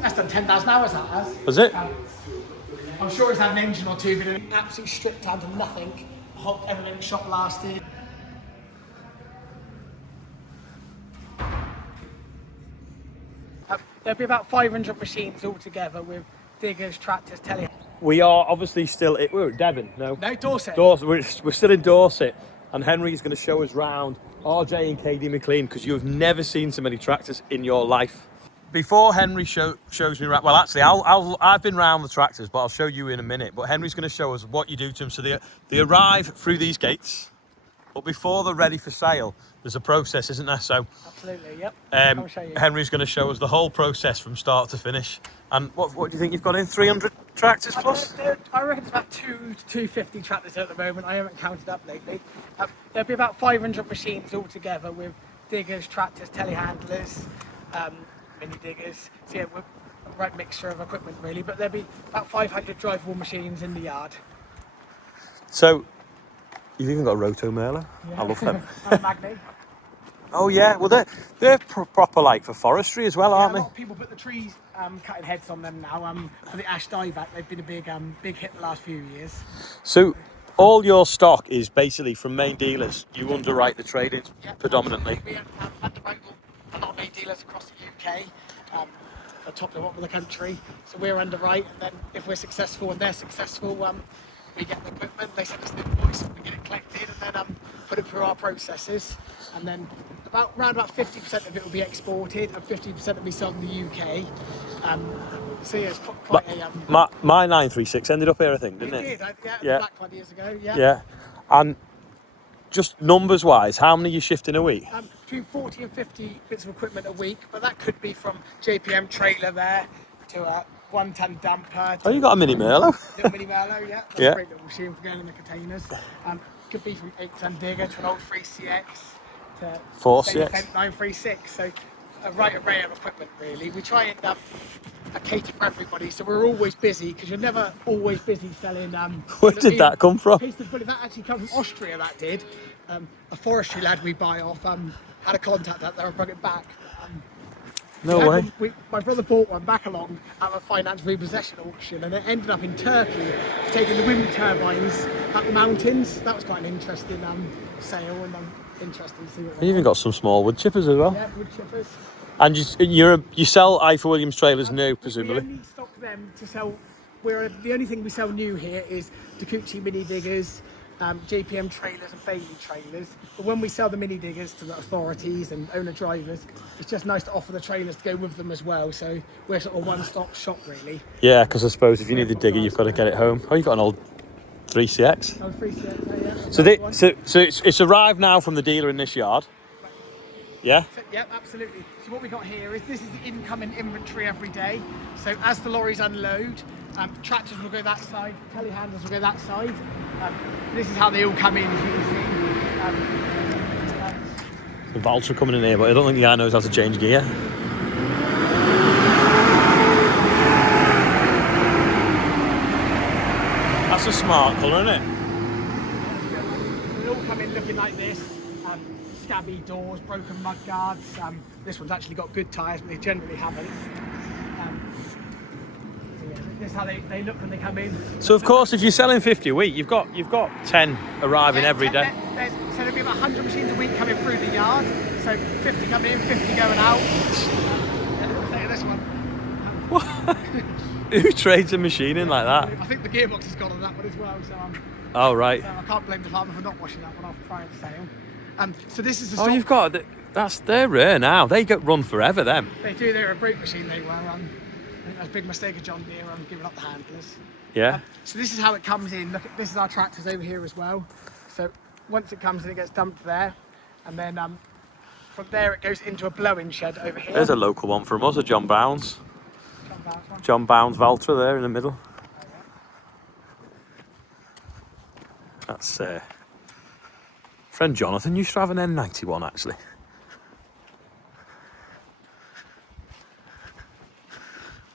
That's done 10,000 hours, that has. Was it? I'm sure it's had an engine or two, but an absolute stripped down to nothing. Everything shot blasted. There'll be about 500 machines altogether with diggers, tractors, tele. We are obviously still... We're at Devon, no? No, Dorset. Dorset. We're still in Dorset. And Henry's going to show us round RJ and KD McLean, because you have never seen so many tractors in your life. Before Henry shows me around... Well, actually, I've been round the tractors, but I'll show you in a minute. But Henry's going to show us what you do to them. So they arrive through these gates. But before they're ready for sale, there's a process, isn't there? So, absolutely, yep. I'll show you. Henry's going to show us the whole process from start to finish. And what do you think you've got in? 300 tractors plus? I reckon it's about 2 to 250 tractors at the moment. I haven't counted up lately. There'll be about 500 machines altogether with diggers, tractors, telehandlers, mini diggers. So yeah, we're the right mixture of equipment really. But there'll be about 500 drivable machines in the yard. So, you've even got a roto mailer. Yeah. I love them. Magni. Oh yeah, well they're proper like for forestry as well, aren't they? A lot of people put the trees cutting heads on them now. For the ash dieback, they've been a big hit the last few years. So all your stock is basically from main dealers. You underwrite the trading predominantly. We underwrite a lot of main dealers across the UK. For top of the country. So we're underwrite, and then if we're successful and they're successful, we get the equipment, they send us the invoice, we get it collected, and then put it through our processes. And then around about 50% of it will be exported, and 50% will be sold in the UK. So yeah, it's quite a... My 936 ended up here, I think, didn't it? It did, yeah. Black one years ago, yeah. Yeah, and just numbers-wise, how many are you shifting a week? Between 40 and 50 bits of equipment a week, but that could be from JPM trailer there to a 1-ton dumper. Oh, you got a mini Merlo? Little mini Merlo, yeah. That's a great little machine for going in the containers. Could be from 8-ton digger to an old 3CX to 4CX 936. So a right array of equipment really. We try and cater for everybody, so we're always busy because you're never always busy selling. Where did that come from? That actually comes from Austria. That did. A forestry lad we buy off had a contact out there and brought it back. No way. My brother bought one back along at a finance repossession auction, and it ended up in Turkey for taking the wind turbines up the mountains. That was quite an interesting sale, and interesting to see what. You even got some small wood chippers as well. Yeah, wood chippers. And you sell Ifor Williams trailers new, presumably. We only stock them to sell. The only thing we sell new here is Takuchi mini diggers, JPM trailers and Bailey trailers. But when we sell the mini diggers to the authorities and owner drivers, it's just nice to offer the trailers to go with them as well. So we're sort of one-stop shop really. Yeah, because I suppose if you need the digger, you've got to get it home. Oh, you've got an old 3CX. Old 3CX, yeah. So it's arrived now from the dealer in this yard. Yeah? Yep, absolutely. So what we got here is this is the incoming inventory every day. So as the lorries unload, tractors will go that side, telehandlers will go that side. This is how they all come in, as you can see. The Valtra coming in here, but I don't think the guy knows how to change gear. That's a smart colour, isn't it? They all come in looking like this. Scabby doors, broken mud guards. This one's actually got good tyres, but they generally haven't. This is how they look when they come in. So of course, if you're selling 50 a week, you've got 10 arriving every day. So there'll be about 100 machines a week coming through the yard. So 50 coming in, 50 going out. Look at this one. What? Who trades a machine in like that? I think the gearbox has got on that one as well. So oh right. So I can't blame the farmer for not washing that one off prior to sale. So this is the. Oh, you've got they're rare now. They get run forever. Them. They do. They're a brute machine. They were. I think that's a big mistake of John Deere giving up the handlers. Yeah. So this is how it comes in. Look, this is our tractors over here as well. So once it comes in, it gets dumped there, and then from there it goes into a blowing shed over here. There's a local one from us, a John Bounds. One. John Bounds Valtra there in the middle. Oh, yeah. That's friend Jonathan used to have an N91 actually.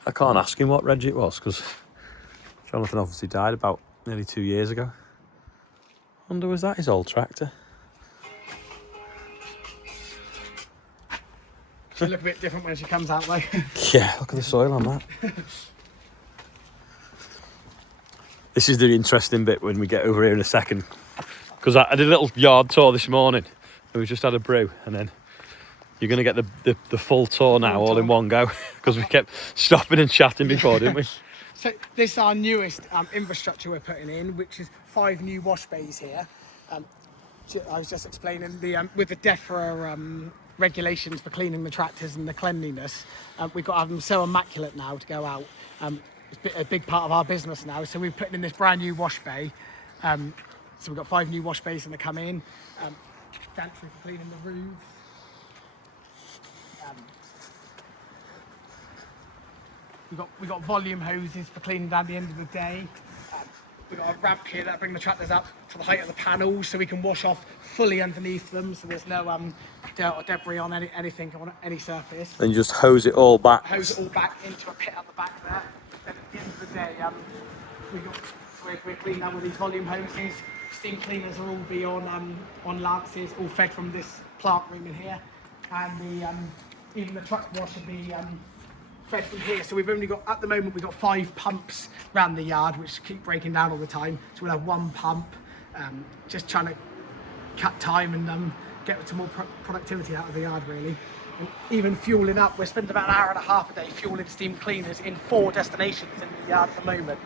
I can't ask him what reg it was because Jonathan obviously died about nearly 2 years ago. Wonder was that his old tractor? She'll look a bit different when she comes out though. Yeah, look at the soil on that. This is the interesting bit when we get over here in a second. Because I did a little yard tour this morning and we just had a brew, and then you're going to get the full tour now all in one go because we kept stopping and chatting before, didn't we? So this is our newest infrastructure we're putting in, which is 5 new wash bays here. I was just explaining with the DEFRA regulations for cleaning the tractors and the cleanliness, we've got to have them so immaculate now to go out. It's a big part of our business now, so we're putting in this brand new wash bay. So we've got 5 new wash bays that come in. Gantry for cleaning the roofs. We've got volume hoses for cleaning down the end of the day. We've got a ramp here that bring the tractors up to the height of the panels so we can wash off fully underneath them, so there's no dirt or debris on anything on any surface. And you just hose it all back. Hose it all back into a pit at the back there. Then at the end of the day, we're cleaning up with these volume hoses. Steam cleaners will all be on lances, all fed from this plant room in here, and even the truck wash will be fed from here. So we've only got, at the moment, we've got 5 pumps around the yard which keep breaking down all the time. So we'll have 1 pump, just trying to cut time and get some more productivity out of the yard really. And even fueling up, we're spending about an hour and a half a day fueling steam cleaners in 4 destinations in the yard at the moment.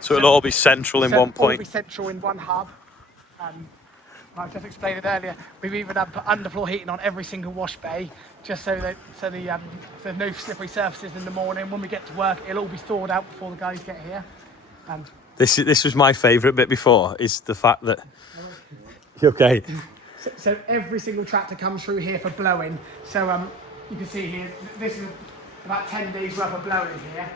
So it'll all be central in one point. All be central in one hub. I just explained it earlier. We've even put underfloor heating on every single wash bay, just so there's no slippery surfaces in the morning. When we get to work, it'll all be thawed out before the guys get here. This was my favourite bit before, is the fact that... Okay. So every single tractor comes through here for blowing. So you can see here, this is about 10 days worth of blowing here.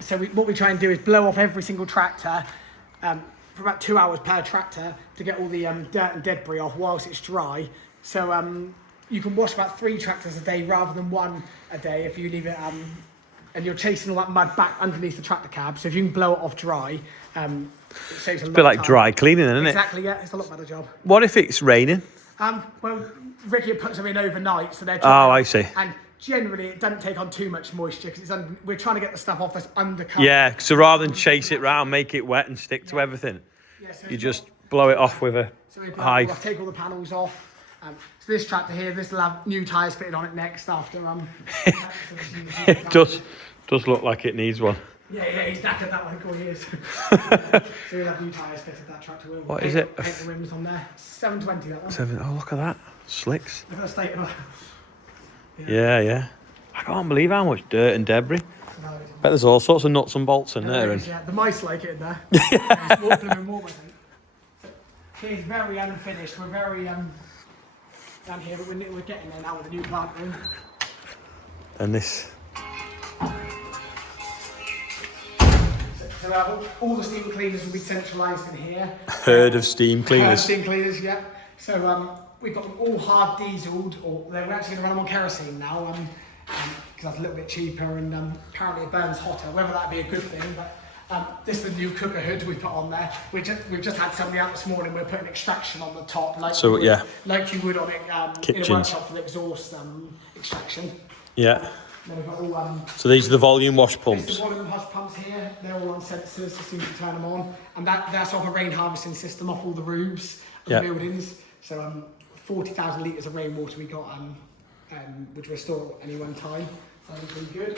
So what we try and do is blow off every single tractor for about 2 hours per tractor to get all the dirt and debris off whilst it's dry. So you can wash about 3 tractors a day rather than 1 a day if you leave it, and you're chasing all that mud back underneath the tractor cab. So if you can blow it off dry, it saves a lot of A bit like time. dry cleaning, isn't it? Exactly, yeah, it's a lot better job. What if it's raining? Well, Ricky puts them in overnight, so they're Oh, I see. And generally, it doesn't take on too much moisture because we're trying to get the stuff off that's undercover. Yeah, so rather than chase it round, make it wet and stick to everything, Yeah, so you just blow it off with a we high... take all the panels off. So this tractor here, this will have new tyres fitted on it next after. It does look like it needs one. Yeah, he's knackered that one, he is. So we'll have new tyres fitted, that tractor will. What is it? Paint the rims on there. 720 that one. 7. Oh, look at that. Slicks. The first state of Yeah. I can't believe how much dirt and debris. Bet there's all sorts of nuts and bolts in there. And... Yeah, the mice like it in there. It's more blooming warm, I think. So here's very unfinished. We're very down here, but we're getting there now with the new plant room. And this... So all the steam cleaners will be centralised in here. Herd of steam cleaners. Steam cleaners, yeah. So we've got them all hard dieselled, or we're actually going to run them on kerosene now, because that's a little bit cheaper, and apparently it burns hotter. Whether that'd be a good thing, but this is the new cooker hood we put on there. We've just had somebody out this morning. We're putting extraction on the top, like you would on it in a workshop for the exhaust extraction. Yeah. Then we've got all, so these are the volume wash These pumps. are the volume wash pumps here. They're all on sensors as soon as you turn them on, and that's off a rain harvesting system off all the roofs of the buildings. So 40,000 litres of rainwater we got, which we store at any one time. So that's pretty good.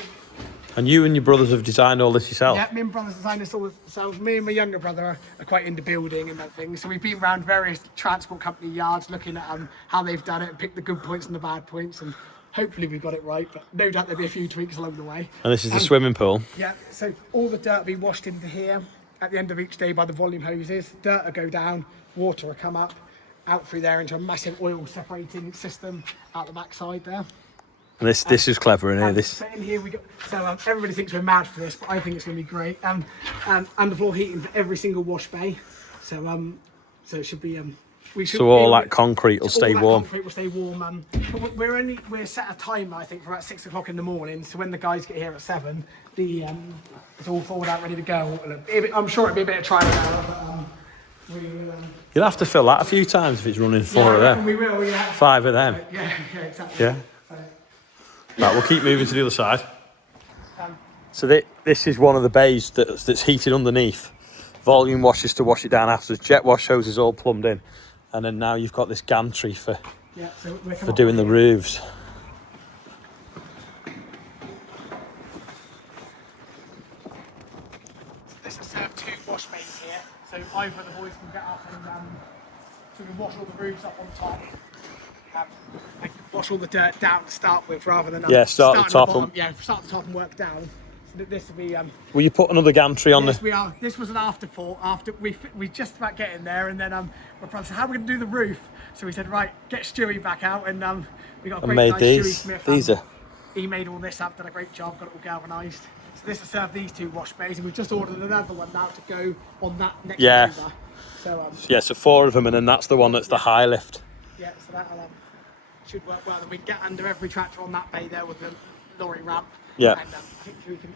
And you and your brothers have designed all this yourself? Yeah, me and brothers designed this all ourselves. Me and my younger brother are quite into building and that thing. So we've been around various transport company yards looking at how they've done it and picked the good points and the bad points. And hopefully we've got it right, but no doubt there'll be a few tweaks along the way. And this is the swimming pool? Yeah, so all the dirt will be washed into here at the end of each day by the volume hoses. Dirt will go down, water will come up, out through there into a massive oil separating system out the backside there. And this is clever, isn't it? So in here we got, everybody thinks we're mad for this, but I think it's going to be great. Underfloor heating for every single wash bay. So it should be... So all that concrete will stay warm. Concrete will stay warm. But we're set a timer, I think, for about 6 o'clock in the morning. So when the guys get here at 7, it's all thawed out, ready to go. I'm sure it'll be a bit of trial and error, but we will. You'll have to fill that a few times if it's running 4 of them. We will. Yeah. 5 of them. Yeah, exactly. Yeah. Right, we'll keep moving to the other side. So this is one of the bays that's heated underneath. Volume washers to wash it down afterwards. Jet wash hoses all plumbed in. And then now you've got this gantry for doing the roofs. This is 2 wash bays here. So either the boys can get up and so we can wash all the roofs up on top. And wash all the dirt down to start with rather than start at the top. start at the top and work down. So this will be. Will you put another gantry on Yes, we are. This was an afterthought. After we just about getting there, and then my brother said, "How are we going to do the roof?" So we said, "Right, get Stewie back out," and we got a great guy, Stewie Smith. These are. He made all this up, done a great job, got it all galvanised. So this will serve these 2 wash bays, and we've just ordered another one now to go on that next over. So so 4 of them, and then that's the one that's the high lift. Yeah, so that should work well. And we can get under every tractor on that bay there with the lorry ramp. Yeah. And I think we can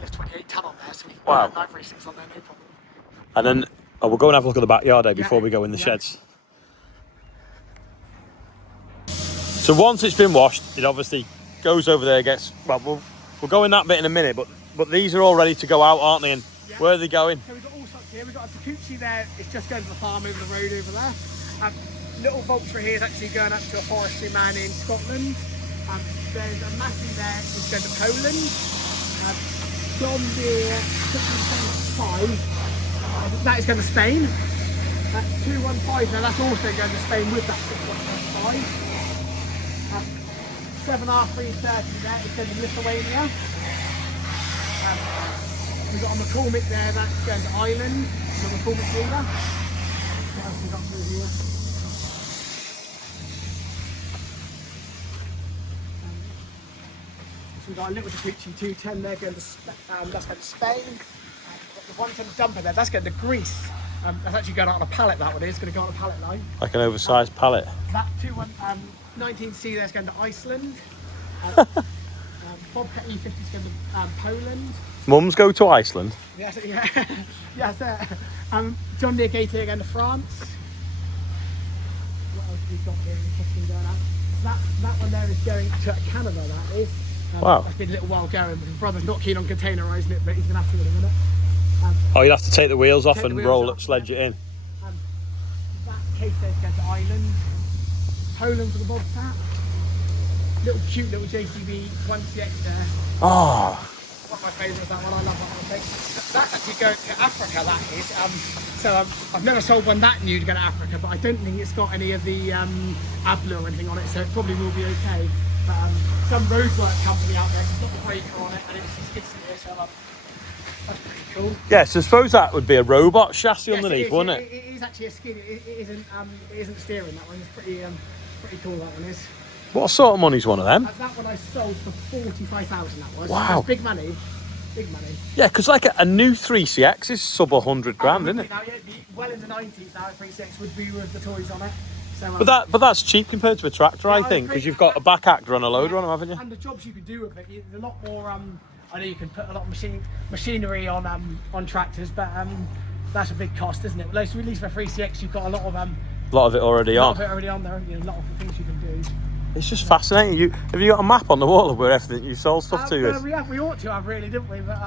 lift 28 tonne on there, so we can Wow. put 936 on there, no problem. And then we'll go and have a look at the backyard before we go in the sheds. So once it's been washed, it obviously goes over there, we'll go in that bit in a minute, but these are all ready to go out, aren't they? And where are they going? So we've got all sorts here. We've got a Takuchi there, it's just going to the farm over the road over there. Little Vulture here is actually going up to a forestry man in Scotland. There's a Massey there, it's going to Poland. John Deere 6.5, that is going to Spain. 215 now, that's also going to Spain with that 6.5. 7R330 there, it's going to Lithuania. We've got a McCormick there, that's going to Ireland. The McCormick dealer. What else have we got through here? So we've got a little Takuchi 210 there going to that's going to Spain. The one from the dumper there, that's going to Greece. That's actually going out on a pallet, that one is going to go on a pallet line. Like an oversized pallet. That 19C there's going to Iceland. Bobcat E50 is going to Poland. Mums go to Iceland. Yes, yeah. Yes, John Deere Gator going to France. What else have we got here? Going out? That one there is going to Canada, that is. Wow. It's been a little while going, but his brother's not keen on containerising it, but he's going to have to in a minute. You'd have to take the wheels off and roll it, sledge it in. That case there's going to Ireland. Poland for the Bobcat. Little cute little JCB 1CX there. Oh. One of my favourites, that one. I love that one. That's actually going to Africa, that is. I've never sold one that new to go to Africa, but I don't think it's got any of the ABLU or anything on it, so it probably will be okay. But some roadwork company out there, it's got the breaker on it, and it's skid steer, so that's pretty cool. Yeah, so I suppose that would be a robot chassis underneath, wouldn't it? It is actually a skid. It isn't steering, that one. It's pretty cool, that one is. What sort of money's one of them? That one I sold for 45,000. That was. Wow. So it's big money. Big money. Yeah, because like a new 3CX is sub 100 grand, isn't it? Now, yeah, well in the 90s now, a 3.6 would be with the toys on it. So, but that's cheap compared to a tractor, I think, because you've got a back actor and a loader on them, haven't you? And the jobs you could do with it, there's a lot more. I know you can put a lot of machinery on tractors, but that's a big cost, isn't it? Well, at least for 3CX, you've got a lot of it already on. A lot of it already on there. You know, a lot of the things you can do. It's just fascinating. Have you got a map on the wall of where everything you sold stuff to is? We ought to have, really, didn't we? But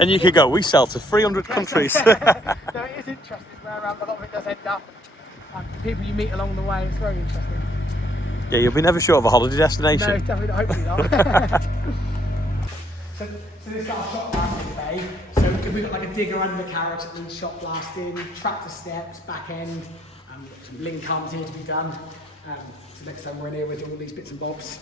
and you could go, we sell to 300 countries. No, it is interesting where a lot of it does end up. The people you meet along the way, it's very interesting. Yeah, you'll be never short of a holiday destination. No, definitely not. Hopefully not. so this is our shot blasting bay. So we've got like a digger undercarriage that needs shot blasting, tractor steps, back end, some link arms here to be done. So next time we're in here, we'll do all these bits and bobs.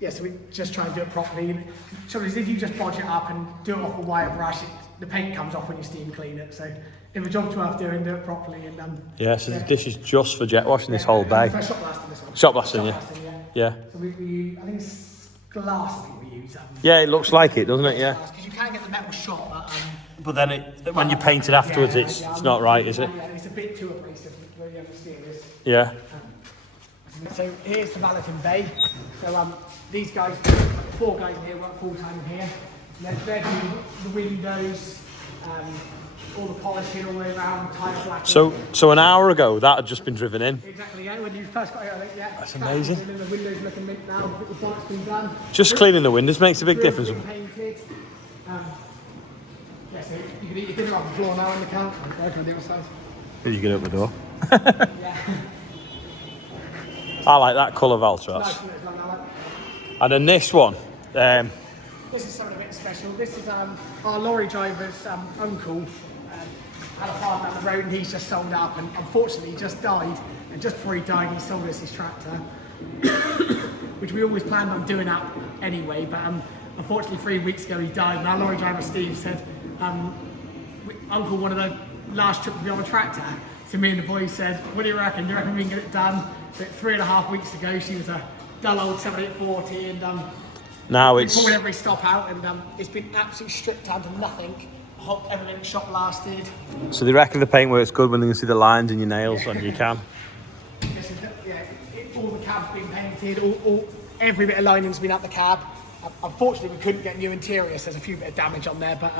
Yeah, so we just try and do it properly. So if you just bodge it up and do it off a wire brush, the paint comes off when you steam clean it. So if a job's worth doing, do it properly. And yeah, so this is just for jet washing, this whole bay. Shot blasting, this one. Shot blasting, yeah. So we I think it's glass. I think we use. Yeah, it looks like it, doesn't it? Yeah. Because you can get the metal shot, but then when you paint it afterwards, it's not right, is it? Yeah, it's a bit too abrasive. Where you understand this. Yeah. So here's the valeting bay. So these guys, 4 guys in here work full time in here. They're doing the windows, all the polishing all the way around, tyre black. So an hour ago, that had just been driven in. Exactly, yeah, when you first got here, I think, yeah. That's amazing. And then the windows looking mint now, the bonnet's been done. Just cleaning the windows makes a big difference. Been painted. Yeah, so you can eat your dinner off the floor now in the car. Okay, on the other side. You get up the door. Yeah. I like that colour, Valtras. Nice, isn't it? I like. And then this one. This is something a bit special. This is our lorry driver's uncle. Had a farm down the road and he's just sold up, and unfortunately he just died. And just before he died, he sold us his tractor, which we always planned on doing up anyway. But unfortunately, 3 weeks ago he died. And our lorry driver Steve said, "Uncle wanted a last trip to be on a tractor." So me and the boys said, "What do you reckon? Do you reckon we can get it done?" So 3.5 weeks ago, she was a dull old 7840, and now we it's pulled every stop out, and it's been absolutely stripped down to nothing. Everything shop lasted. so they reckon the paint works good when they can see the lines in your nails on your cam. All the cab's been painted. Every bit of lining's been out the cab. Unfortunately, we couldn't get new interior, so there's a few bit of damage on there. But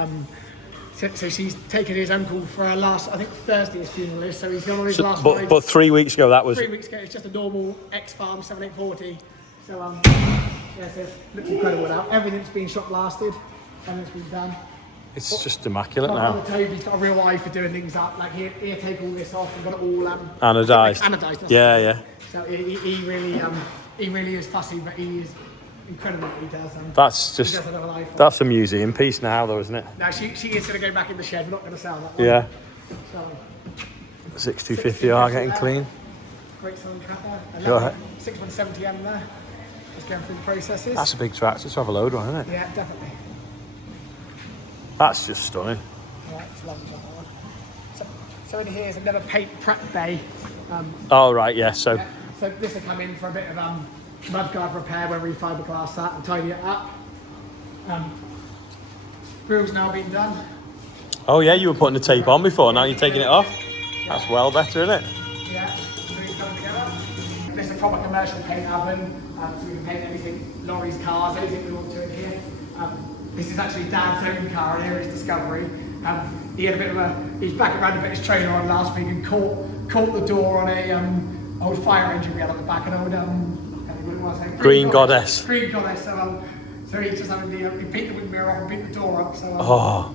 so she's taken his uncle for our last, I think Thursday his funeral is. So he's gone on his last ride. But 3 weeks ago that was. 3 weeks ago, it's just a normal X-Farm 7840. So yeah, so it looks incredible now. Everything's been shop lasted. Everything's been done. It's just immaculate My now. brother Toby's got a real eye for doing things up. Like he'll take all this off and got it all Anodised. Anodised. Yeah. So he really is fussy, but he is incredible at what he does. That's he just. does have a life. That's a museum piece now, though, isn't it? Now she is going to go back in the shed. We're not going to sell that one. Yeah. So 6250R getting clean. great selling tractor. Go ahead. 670M there. Just going through the processes. That's a big tractor to have a load on, isn't it? Yeah, definitely. That's just stunning. Right, it's lovely job, that one. So in here is another paint prep bay. Oh, right, yeah, so... Yeah, so this will come in for a bit of mudguard repair where we fiberglass that and tidy it up. Grill's now been done. Oh, yeah, you were putting the tape on before, now you're taking it off? That's well better, isn't it? Yeah, so it's coming together. This is a proper commercial paint oven, so we can paint anything, lorries, cars, anything we want to in here. This is actually Dad's own car, and here is Discovery. He had a bit of he's back around a bit of his trailer on last week and caught the door on a old fire engine we had at the back, an old, I can't think what it was. Green Goddess. Green Goddess, so he's just having he beat the wind mirror off and beat the door up, so. Oh.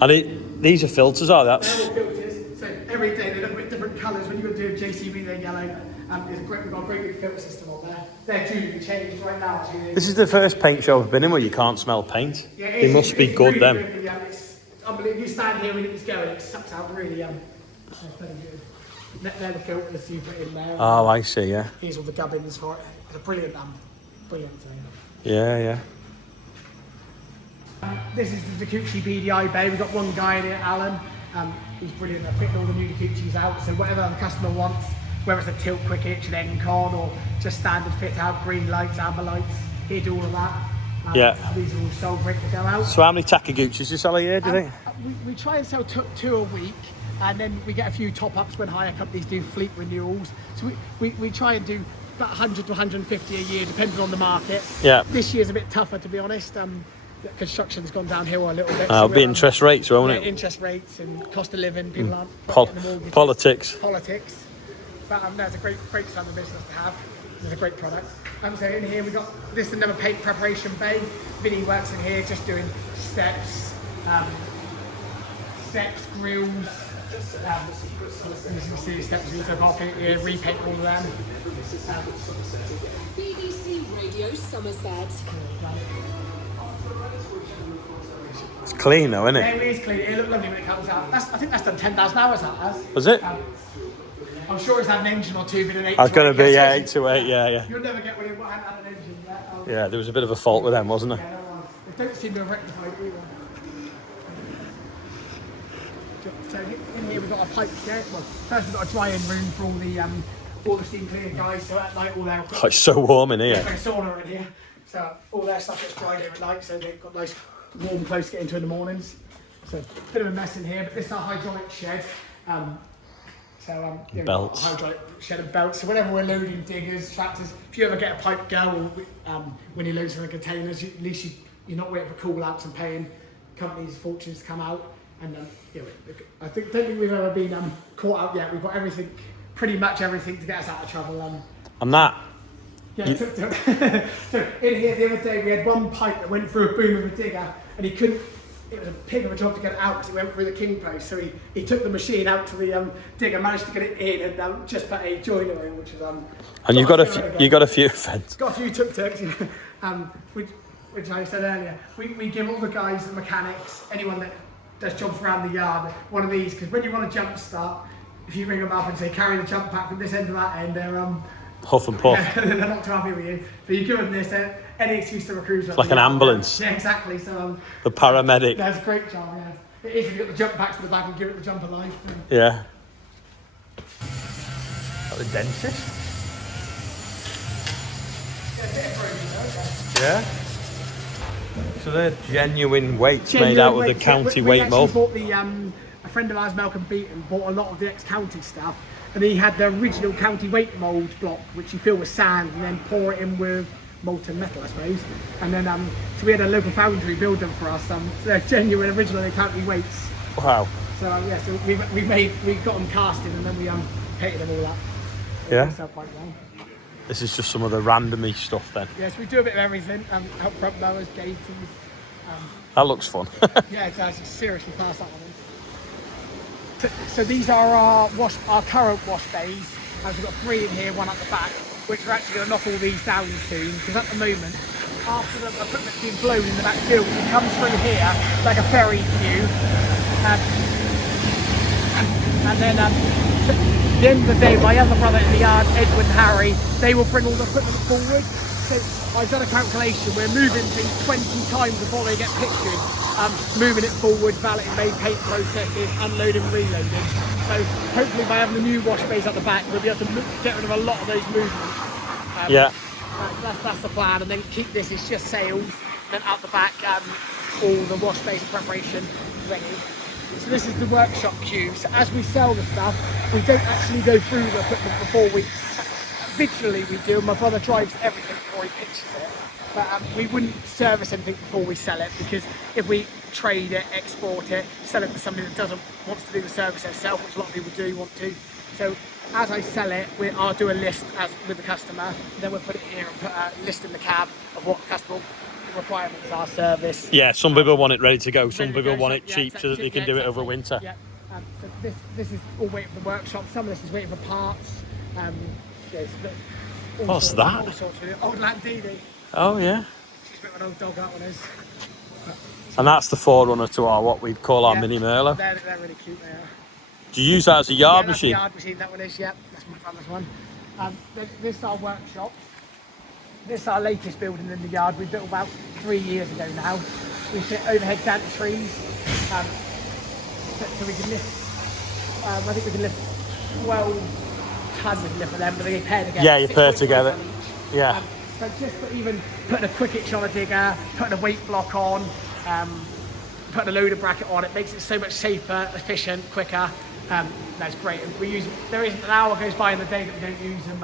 And these are filters, are they? They're all filters, so every day they look a bit different colours. When you go to do a JCB, they're yellow. We've got a great big filter system on there. They're due to be changed right now. Actually. This is the first paint show I've been in where you can't smell paint. Yeah, They must be good, really them. Good, yeah, it's unbelievable. You stand here when it was going, it sucks out really. It's very good. They're the filters you put in there. Oh, I see, yeah. Here's all the gubbins for it. It's a brilliant thing. Yeah. This is the Dakuchi BDI bay. We've got one guy in here, Alan. He's brilliant at fitting all the new Dakuchis out. So whatever the customer wants, whether it's a tilt quick hitch, an end con, or just standard fit out, green lights, amber lights, he'd do all of that. Yeah. These are all sold ready to go out. So how many Takaguchis do you sell a year, do you think? We try and sell two a week, and then we get a few top-ups when hire companies do fleet renewals. So we try and do about 100 to 150 a year, depending on the market. Yeah. This year's a bit tougher, to be honest. Construction's gone downhill a little bit. It'll be interest rates, won't it? Interest rates and cost of living. People aren't getting the mortgages. Politics. But no, it's a great side of business to have. It's a great product. So in here we've got this is another paint preparation bay. Vinny works in here just doing steps, grills. As you can see, steps we took off here, repaint all of them. BBC Radio Somerset. It's clean though, isn't Yeah, it? it is clean. It looks lovely when it comes out. I think that's done 10,000 hours, that has. Was it? I'm sure it's had an engine or two, but an 8 I was going to be, yes, 8 to 8, yeah. You'll never get one who hadn't had an engine yet. Yeah, there was a bit of a fault with them, wasn't there? Yeah, no, they don't seem to have rectified either. So in here we've got a pipe shed. Well, first we've got a drying room for all the steam cleaner guys. So at night all their Oh, it's so warm in here. there's no sauna in here. So all their stuff gets dried here at night. So they've got nice warm clothes to get into in the mornings. So a bit of a mess in here, but this is our hydraulic shed. Belts. Hydraulic shed of belts. So whenever we're loading diggers, tractors, if you ever get a pipe go, or when you load some of the containers, at least you're not waiting for call outs and paying companies fortunes to come out. And I don't think we've ever been caught out yet. We've got everything, pretty much everything to get us out of trouble. And that. Yeah, so in here the other day we had one pipe that went through a boom of a digger, and he couldn't. It was a pig of a job to get it out because it went through the king post. So he took the machine out to the digger, managed to get it in, and just put a joiner in, which is And you've got a few events. Got a few tuk-tuks, which I said earlier. We give all the guys, the mechanics, anyone that does jobs around the yard, one of these, because when you want to jump start, if you ring them up and say carry the jump pack from this end to that end, they're huff and puff. Yeah, they're not too happy with you. So you give them this, any excuse to recruit. It's like an ambulance. Yeah, exactly. So the paramedic. That's a great job. Yeah, it is. You get the jump packs to the back and give it the jumper life. Yeah. Got the dentist. Yeah. So they're genuine weights made out of the county weight mold. Bought a friend of ours, Malcolm Beaton, bought a lot of the ex-county stuff, and he had the original county weight mould block, which you fill with sand and then pour it in with molten metal, I suppose. And then so we had a local foundry build them for us. So they're genuine original county weights. Wow. So yeah, so we got them casted and then we painted them all up. So yeah. Quite well. This is just some of the randomy stuff then. Yes, we do a bit of everything. Out front mowers, gators. That looks fun. Yeah, it does. It's seriously fast, that one is. So these are our current wash bays. We've got 3 in here, 1 at the back, which we're actually going to knock all these down soon, because at the moment, after the equipment's been blown in the back field, it comes through here like a ferry queue. And then at the end of the day, my other brother in the yard, Edward and Harry, they will bring all the equipment forward. So I've done a calculation, we're moving things 20 times before they get pictured. Moving it forward, valeting made paint processes, unloading, reloading. So hopefully by having the new wash bays at the back, we'll be able to get rid of a lot of those movements. Yeah. That's the plan, and then keep this, it's just sales, and then out the back, all the wash bays preparation ready. So this is the workshop queue. So as we sell the stuff, we don't actually go through the equipment before visually we do. My brother drives everything before he pitches it. But we wouldn't service anything before we sell it, because if we trade it, export it, sell it to somebody that wants to do the service itself, which a lot of people do want to. So as I sell it, I'll do a list with the customer, and then we'll put it here and put a list in the cab of what the customer requirements are, service. Yeah, some people want it ready to go, some people want it cheap so that they can do it over winter. Yeah. So this is all waiting for the workshop. Some of this is waiting for parts. What's that? All sorts of old Lat Dee Dee. Oh yeah. She's a bit of an old dog, that one is. And that's the forerunner to what we'd call our mini Merlot. They're really cute, they are. Do you use that as a yard machine? That's a yard machine, that one is, yeah. That's my brother's one. This is our workshop. This is our latest building in the yard. We built about 3 years ago now. We fit overhead gantries. So we can lift, I think we can lift 12 tons of lift for them, but they pair together. Yeah, you pair together. Yeah. But just for even putting a quick hitch on a digger, putting a weight block on, putting a loader bracket on, it makes it so much safer, efficient, quicker. That's great. And there isn't an hour goes by in the day that we don't use them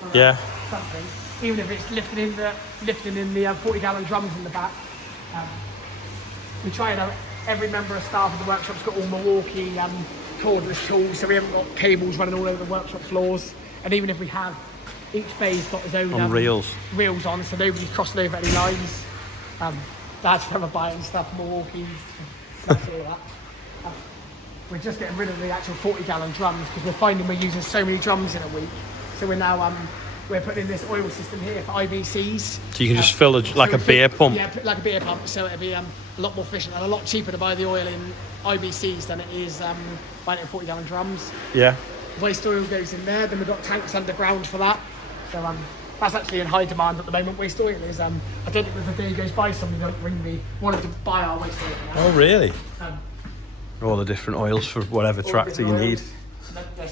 for something. Even if it's lifting in the 40-gallon drums in the back. We try and have every member of staff in the workshop's got all Milwaukee cordless tools, so we haven't got cables running all over the workshop floors. And even if we have, each bay's got his own reels on, so nobody's crossing over any lines. Dad's forever buying stuff, Milwaukee's, that's all that. We're just getting rid of the actual 40-gallon drums because we're finding we're using so many drums in a week. So we're now we're putting in this oil system here for IBCs. So you can just fill like a beer pump. Yeah, like a beer pump. So it'll be a lot more efficient and a lot cheaper to buy the oil in IBCs than it is buying it in 40-gallon drums. Yeah. Waste oil goes in there. Then we've got tanks underground for that. So that's actually in high demand at the moment. Waste oil is. I don't think there's a day goes by somebody don't ring me wanting to buy our waste oil now. Oh really? All the different oils for whatever tractor you need.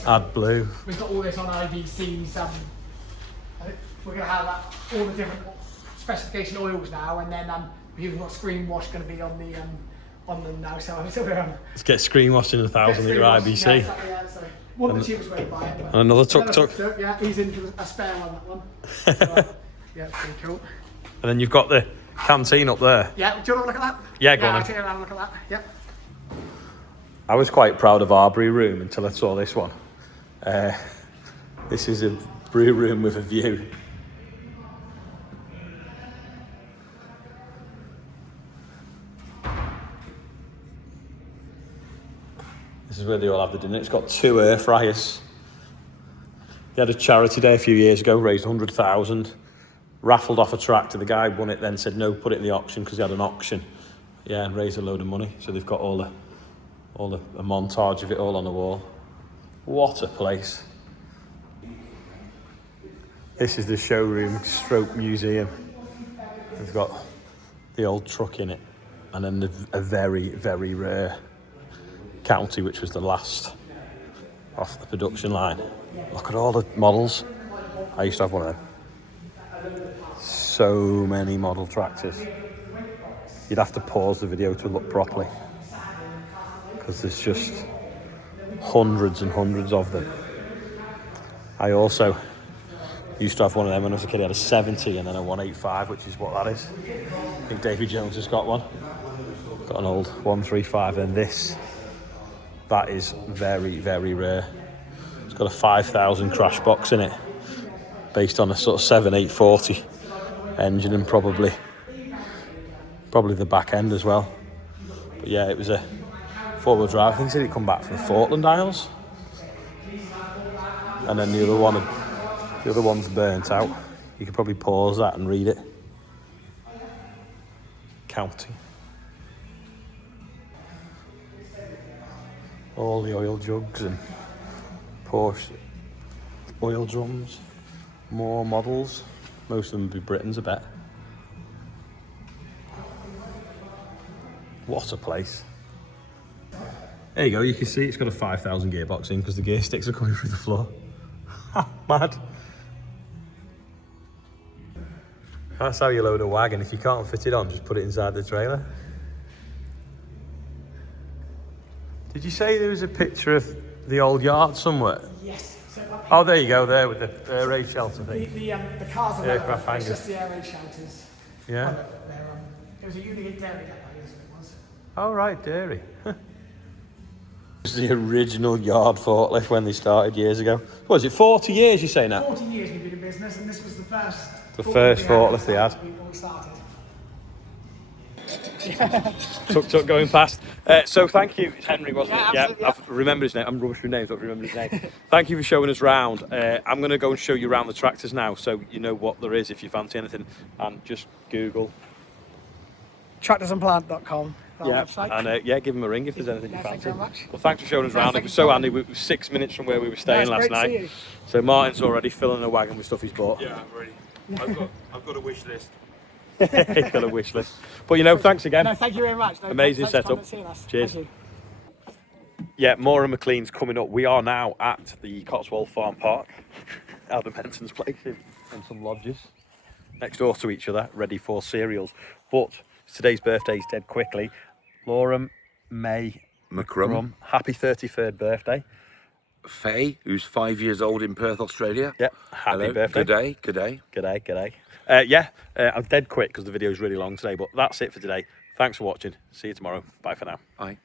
AdBlue. We've got all this on IBCs. I think we're going to have all the different specification oils now, and then we've got screen wash going to be on them now. So we're let's get screen washed in a 1,000-litre IBC. Yeah, exactly, yeah, so one of the cheapest way to buy it. And another tuk-tuk. Yeah, he's into a spare on that one. So, yeah, it's pretty cool. And then you've got the canteen up there. Yeah, do you want to look at that? Yeah, go on. I'll take you around and look at that. Yep. I was quite proud of our brew room until I saw this one. This is a brew room with a view. This is where they all have the dinner. It's got 2 air fryers. They had a charity day a few years ago, raised 100,000, raffled off a tractor. The guy won it, then said no, put it in the auction because he had an auction. Yeah, and raised a load of money. So they've got a montage of it all on the wall. What a place. This is the showroom stroke museum. They've got the old truck in it, and then a very, very rare County, which was the last off the production line. Look at all the models. I used to have one of them. So many model tractors. You'd have to pause the video to look properly because there's just hundreds and hundreds of them. I also used to have one of them when I was a kid. I had a 70 and then a 185, which is what that is. I think Davy Jones has got one. Got an old 135, and that is very, very rare. It's got a 5,000 crash box in it, based on a sort of 7840 engine, and probably the back end as well. But yeah, it was a 4-wheel drive. I think he said he'd come back from the Falkland Isles, and then the other one's burnt out. You could probably pause that and read it. County. All the oil jugs and Porsche oil drums. More models. Most of them would be Britons, I bet. What a place. There you go, you can see it's got a 5,000 gearbox in because the gear sticks are coming through the floor. Mad. That's how you load a wagon. If you can't fit it on, just put it inside the trailer. Did you say there was a picture of the old yard somewhere? Yes. So Oh, there you go, there with the air raid shelter thing. the cars are Aircraft lower, it's hangars. just the air raid shelters. Yeah. It was a Unigate dairy depot, yes, it was. Oh, right, dairy. It was the original yard forklift when they started years ago. What was it, 40 years you say now? 40 years we've been in business, and this was the first. The first forklift they had. When we started. Tuk going past. So thank you, it's Henry, wasn't Yeah, it? absolutely, I've remembered his name. I'm rubbish with names, but I've remembered his name. Thank you for showing us round. I'm going to go and show you around the tractors now, so you know what there is if you fancy anything. And just Google. Tractorsandplant.com, our website. And give him a ring if there's anything you Thank fancy. you very much. Well, thanks for showing us round. It was so handy. We were 6 minutes from where we were staying It's last great to see night. you. So Martin's already filling a wagon with stuff he's bought. Yeah, I'm ready. I've got a wish list. He's got a wish list. But thanks again. No, thank you very much. No, Amazing thanks for coming setup. and seeing us. Cheers. Thank you. Yeah, Maura McLean's coming up. We are now at the Cotswold Farm Park, Adam Henson's place, in some lodges next door to each other, ready for cereals. But today's birthday is dead quickly. Laura May McCrum. Happy 33rd birthday. Faye, who's 5 years old in Perth, Australia. Yeah, happy Hello. birthday. Good day. G'day. I'm dead quick because the video is really long today, but that's it for today. Thanks for watching. See you tomorrow. Bye for now. Bye.